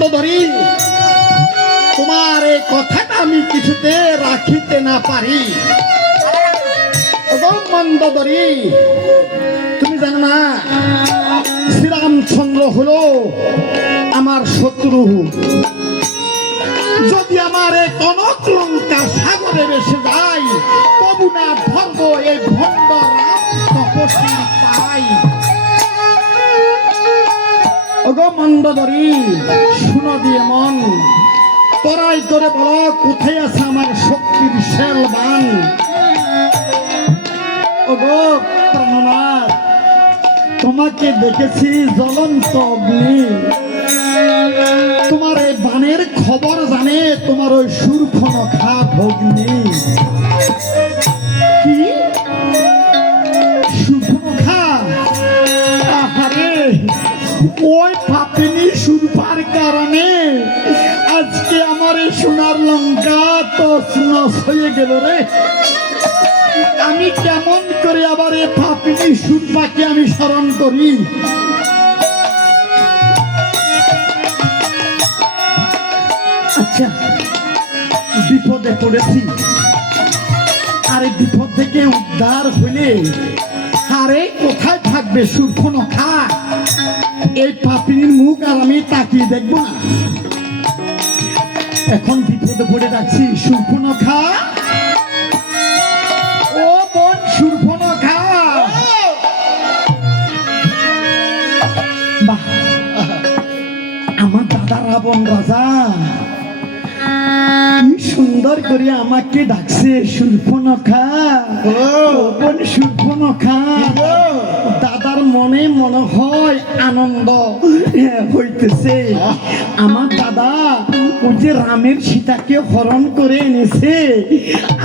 মন্দোদরী, তোমার এই কথাটা আমি কিছুতে রাখিতে না পারি। মন্দোদরী, তুমি জানো না শ্রীরামচন্দ্র হলো আমার শত্রু। যদি আমার এই কনক লঙ্কা সাগরে ভেসে যায়, তবু না ধর্ম এই ভণ্ড রাম তপস্বী পাই। ওগো মন্দোদরী, শুনো দিয়ে মন, তরাই করে বলো কোথায় আছে আমার শক্তির শেলবান। ওগো প্রাণনাথ, তোমাকে দেখেছি জ্বলন্ত অগ্নি। তোমার এই বানের খবর জানে তোমার ওই শূর্পণখা ভগ্নী। কি শূর্পণখা? আহারে, ওই পাপিনী শূর্পার কারণে আজকে আমার এই সোনার লঙ্কা তছনছ হয়ে গেল রে। আমি কেমন করে আবার এই পাপিনী শূর্পাকে আমি স্মরণ করি? আচ্ছা, বিপদে পড়েছি, আর এই বিপদ থেকে উদ্ধার হইলে আরে কোথায় থাকবে শূর্পণখা? এই পাপিনীর মুখ আর আমি তাকিয়ে দেখব না। এখন বিপদে পড়ে যাচ্ছি। শূর্পণখা, ও বোন শূর্পণখা, বাহ, আমার দাদা রাবণ রাজা কি সুন্দর করে আমাকে ডাকছে শূর্পণখা। বোন শূর্পণখা, দাদার মনে মনে হয় আনন্দ হইতেছে। আমার দাদা ওই যে রামের সীতাকে হরণ করে এনেছে,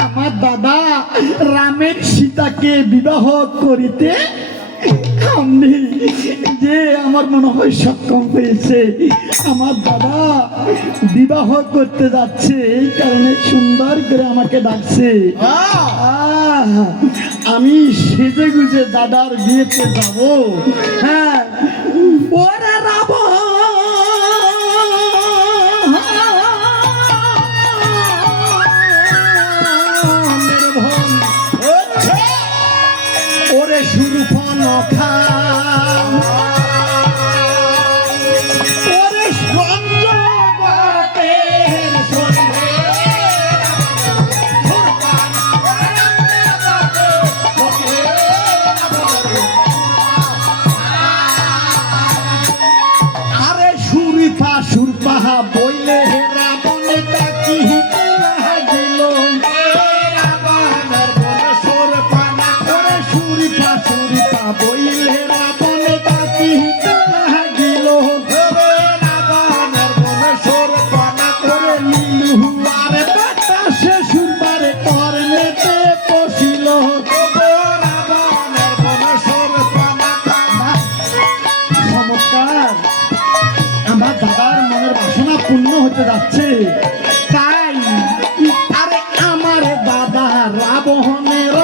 আমার দাদা রামের সীতাকে বিবাহ করিতে আমি যে আমার মনে হয় সক্ষম হয়েছে। আমার দাদা বিবাহ করতে যাচ্ছে, এই কারণে সুন্দর করে আমাকে ডাকছে। আমি সেজে গুজে দাদার বিয়েতে যাব। হ্যাঁ, ওরে রাবণ, ওরে শূর্পণখা, ওরে সঞ্জগতের সন্ধে, আরে সুরিপা সুরপাহা বইলে রাবণ ডাকিতে লাগিল। সুরিপা বইলে রাবণ ডাকিতে লাগিল। করে নীলু আর বাতাসে সুরবারে কর্ণেতে বসিল। চমৎকার, আমার দাদার মনের বাসনা পূর্ণ হতে যাচ্ছে। তাই আরে আমার দাদা রাবণের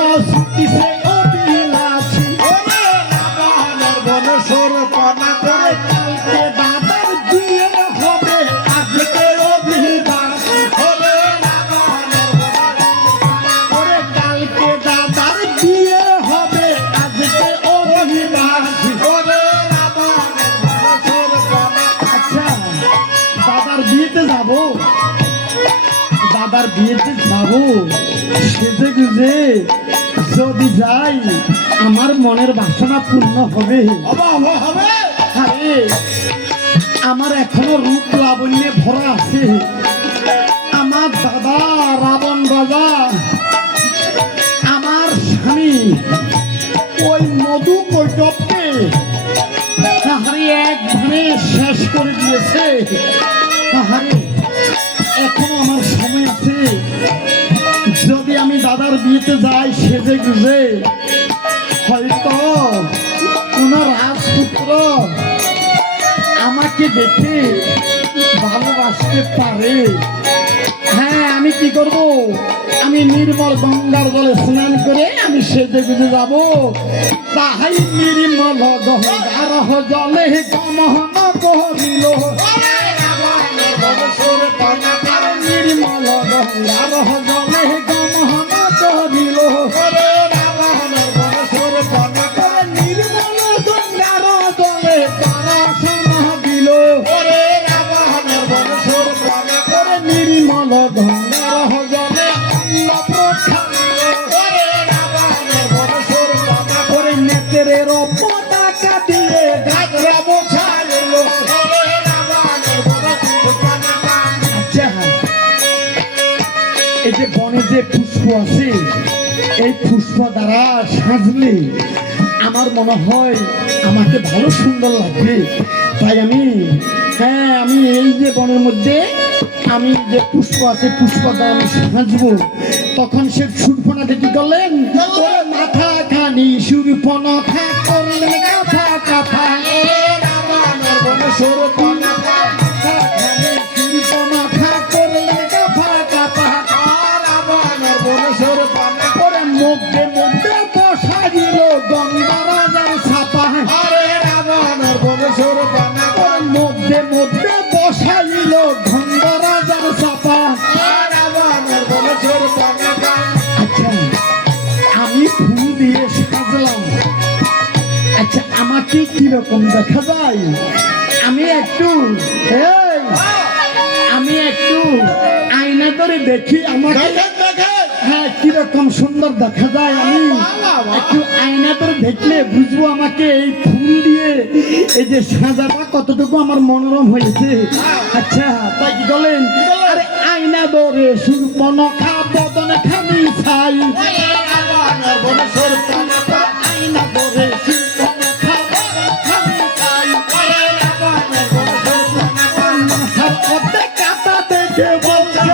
কিসে অভিলাষী, কালকে দাদার বিয়ে হবে, আজকে অভিলাষ। কালকে দাদার বিয়ে হবে, আজকে অভিলাষ। আচ্ছা, দাদার বিয়েতে যাব, দাদার বিয়েতে যাব সেজে গুজে যদি যাই, আমার মনের বাসনা পূর্ণ হবে। আরে আমার এখনো রূপ লাবণ্যে ভরা আছে। আমার দাদা রাবণ রাজা, আমার স্বামী ওই মধু কৈটবকে একবারে শেষ করে দিয়েছে। আরে এখনো আমার সময় আছে। যদি আমি দাদার বিয়েতে যাই সেজে গুজে, হয়তো কোন রাজপুত্র আমাকে দেখে ভালোবাসতে পারে। হ্যাঁ, আমি কি করব? আমি নির্মল গঙ্গার জলে স্নান করে আমি সেজে গুজে যাব। তাহাই নির্মল গঙ্গার জলে গমন করিল। বনসুর পানা আরে নির্মল গঙ্গার জলে গমন করিল ওরে রাবণের বনসুর পানা আরে নির্মল গঙ্গার জলে পরশনা দিল ওরে রাবণের বনসুর পানা আরে নির্মল গঙ্গার জলে অন্ন প্রখানিল ওরে রাবণের বনসুর পানা ওরে নেত্রের পতাকা দিয়ে ঘাগরা বোঝাইল ওরে রাবণের বনসুর পানা আচ্ছা এই যে বনে যে পুষ্প আছে এই পুষ্প দ্বারা সাজলে আমার মনে হয় আমাকে ভালো সুন্দর লাগবে তাই আমি আমি এই যে বনের মধ্যে আমি যে পুষ্প আছে পুষ্প দ্বারা আমি সাজবো তখন সে সুরপনাকে কি করলেন ওরে মাথা খানি সুরপনখা করলেন কাফা কাফা রাবণের বনে সুরপনা মধ্যে মধ্যে বসাইল গঙ্গা রাজার ছাপা আরে রাবণের বনসুর পানা মধ্যে মধ্যে বসাইল গঙ্গা রাজার ছাপা রাবণের বনসুর পানা আচ্ছা আমি ফুল দিয়ে সাজলাম আচ্ছা আমাকে কিরকম দেখা যায় আমি একটু আয়না করে দেখি আমাকে হ্যাঁ কিরকম সুন্দর দেখা যায় আমি একটু আয়না করে দেখলে বুঝবো আমাকে এই ফুল দিয়ে এই যে সাজাটা কতটুকু আমার মনোরম হয়েছে আচ্ছা তাই কি বলেন আরে আয়না ধরে সুরপনখা বদনে খানি ছাই আয়না ধরে সুরপনখা খানি ছাই কাটা দেখে বলছে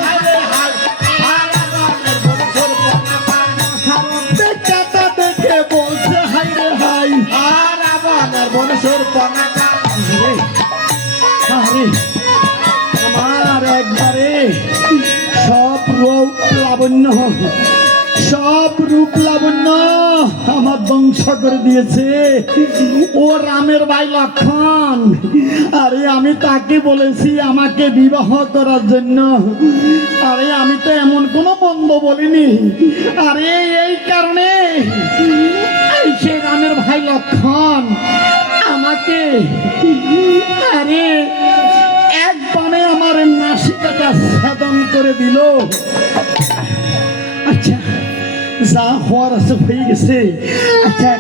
আমার একবারে সব রূপ লাবণ্য আমার ধ্বংস করে দিয়েছে ও রামের ভাই লক্ষণ আরে আমি তাকে বলেছি আমাকে বিবাহ করার জন্য আরে আমি তো এমন কোনো মন্দ বলিনি আরে এই কারণে সে রামের ভাই লক্ষণ আমাকে আরে এক বানে আমার নাসিকাটা ছেদন করে দিল আচ্ছা যা হওয়ার আছে হয়ে গেছে আচ্ছা